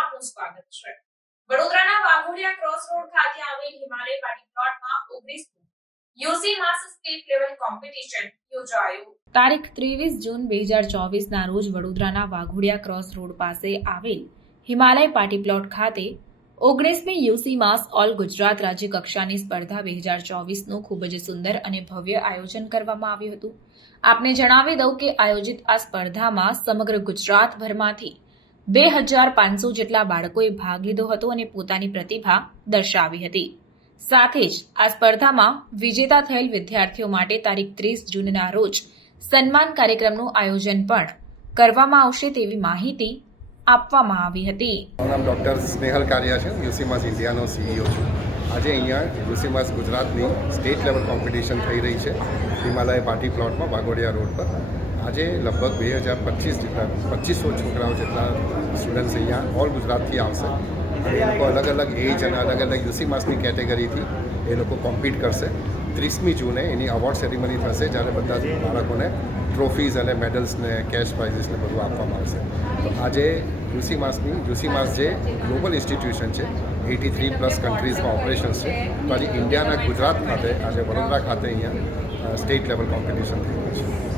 આપનું સ્વાગત છે. વડોદરાના વાઘોડિયા ક્રોસ રોડ ખાતે આવેલ હિમાલય પાટી પ્લોટમાં ઓગણીસમું UC MAS state level competition યોજાયું. તારીખ ત્રેવીસ જૂન બે હજાર ચોવીસના રોજ વડોદરાના વાઘોડિયા ક્રોસ રોડ પાસે આવેલ હિમાલય પાટી પ્લોટ ખાતે ઓગણીસમી યુસી માસ ઓલ ગુજરાત રાજ્ય કક્ષાની સ્પર્ધા બે હજાર ચોવીસનું ખૂબ જ સુંદર અને ભવ્ય આયોજન કરવામાં આવ્યું હતું. આપને જણાવી દઉં કે આયોજિત આ સ્પર્ધામાં સમગ્ર ગુજરાતભરમાંથી બે હજાર પાંચસો જેટલા બાળકોએ ભાગ લીધો હતો અને પોતાની પ્રતિભા દર્શાવી હતી. સાથે જ આ સ્પર્ધામાં વિજેતા થયેલ વિદ્યાર્થીઓ માટે તારીખ ત્રીસ જૂનના રોજ સન્માન કાર્યક્રમનું આયોજન પણ કરવામાં આવશે તેવી માહિતી આપવામાં આવી હતી. નામ ડૉક્ટર સ્નેહલ કારિયા છે. યુસીમાસ ઇન્ડિયાનો સીઈઓ છું. આજે અહીંયા યુસીમાસ ગુજરાતની સ્ટેટ લેવલ કોમ્પિટિશન થઈ રહી છે. હિમાલય પાટી પ્લોટમાં વાઘોડિયા રોડ પર. આજે લગભગ બે હજાર પચીસ જેટલા, પચીસો છોકરાઓ જેટલા સ્ટુડન્ટ્સ અહીંયા ઓલ ગુજરાતથી આવશે. અને એ લોકો અલગ અલગ એજ અને અલગ અલગ યુસીમાસની કેટેગરીથી એ લોકો કોમ્પીટ કરશે. ત્રીસમી જૂને એની અવોર્ડ સેરેમની થશે, જ્યારે બધા જ બાળકોને ટ્રોફીઝ અને મેડલ્સને કેશ પ્રાઇઝીસને બધું આપવામાં આવશે. તો આજે યુસી માસની યુસી માસ જે ગ્લોબલ ઇન્સ્ટિટ્યુશન છે એટી થ્રી પ્લસ કન્ટ્રીઝમાં ઓપરેશન્સ છે. તો આજે ઇન્ડિયાના ગુજરાત ખાતે, આજે વડોદરા ખાતે અહીંયા સ્ટેટ લેવલ કોમ્પિટિશન થઈ રહ્યું છે.